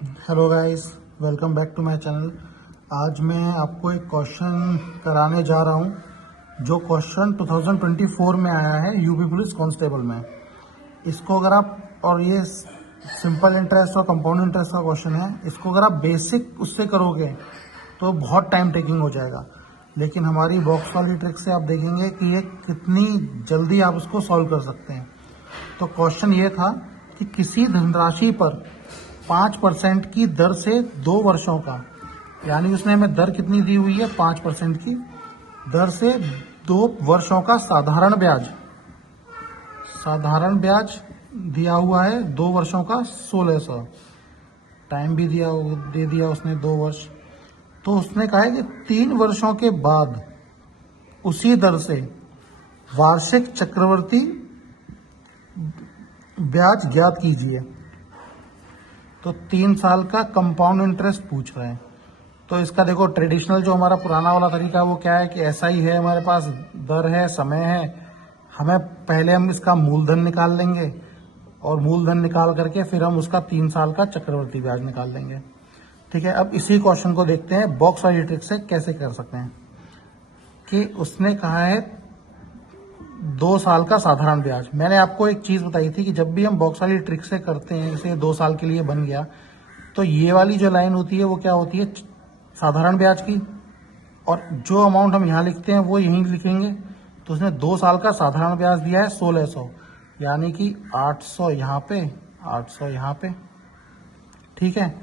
Hello guys, welcome back to my channel. आज मैं आपको एक क्वेश्चन कराने जा रहा हूं जो क्वेश्चन 2024 में आया है यूपी पुलिस कांस्टेबल में। इसको अगर आप, और ये सिंपल इंटरेस्ट और कंपाउंड इंटरेस्ट का क्वेश्चन है, इसको अगर आप बेसिक उससे करोगे तो बहुत टाइम टेकिंग हो जाएगा, लेकिन हमारी बॉक्स वाली ट्रिक से आप देखेंगे कि ये कितनी जल्दी आप उसको सॉल्व कर सकते हैं। तो क्वेश्चन ये था कि किसी धनराशि पर 5% की दर से 2 वर्षों का, यानी उसने हमें दर कितनी दी हुई है, 5% की दर से 2 वर्षों का साधारण ब्याज दिया हुआ है, 2 वर्षों का 1600। टाइम भी दे दिया उसने 2 वर्ष। तो उसने कहा है कि 3 वर्षों के बाद उसी दर से वार्षिक चक्रवर्ती ब्याज ज्ञात कीजिए। तो 3 साल का कंपाउंड इंटरेस्ट पूछ रहे हैं। तो इसका देखो, ट्रेडिशनल जो हमारा पुराना वाला तरीका है वो क्या है कि ऐसा ही है, हमारे पास दर है, समय है, हम इसका मूलधन निकाल लेंगे और मूलधन निकाल करके फिर हम उसका 3 साल का चक्रवर्ती ब्याज निकाल लेंगे। ठीक है, अब इसी क्वेश्चन को देखते हैं बॉक्स वाली ट्रिक से कैसे कर सकते हैं। कि उसने कहा है 2 साल का साधारण ब्याज। मैंने आपको एक चीज बताई थी कि जब भी हम बॉक्स वाली ट्रिक से करते हैं, जैसे 2 साल के लिए बन गया, तो ये वाली जो लाइन होती है वो क्या होती है, साधारण ब्याज की, और जो अमाउंट हम यहाँ लिखते हैं वो यहीं लिखेंगे। तो उसने 2 साल का साधारण ब्याज दिया है 1600, यानी कि 800 यहाँ पे, 800 यहाँ पे। ठीक है,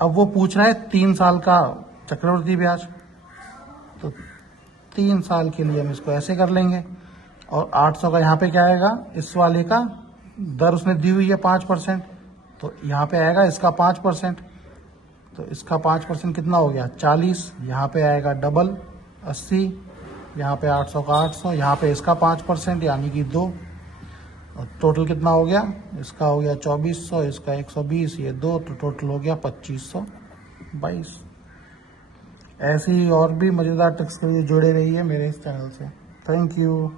अब वो पूछ रहा है 3 साल का चक्रवृद्धि ब्याज। तो 3 साल के लिए हम इसको ऐसे कर लेंगे, और 800 का यहाँ पे क्या आएगा, इस वाले का दर उसने दी हुई है 5%, तो यहाँ पे आएगा इसका 5%। तो इसका 5% कितना हो गया, 40। यहाँ पे आएगा डबल 80, यहाँ पे 800 का 800, यहाँ पे इसका 5% यानी कि 2। और टोटल कितना हो गया, इसका हो गया 2400, इसका 120, ये 2, तो टोटल हो गया 2522। ऐसी और भी मज़ेदार ट्रिक्स के लिए जुड़े रहिए मेरे इस चैनल से। Thank you.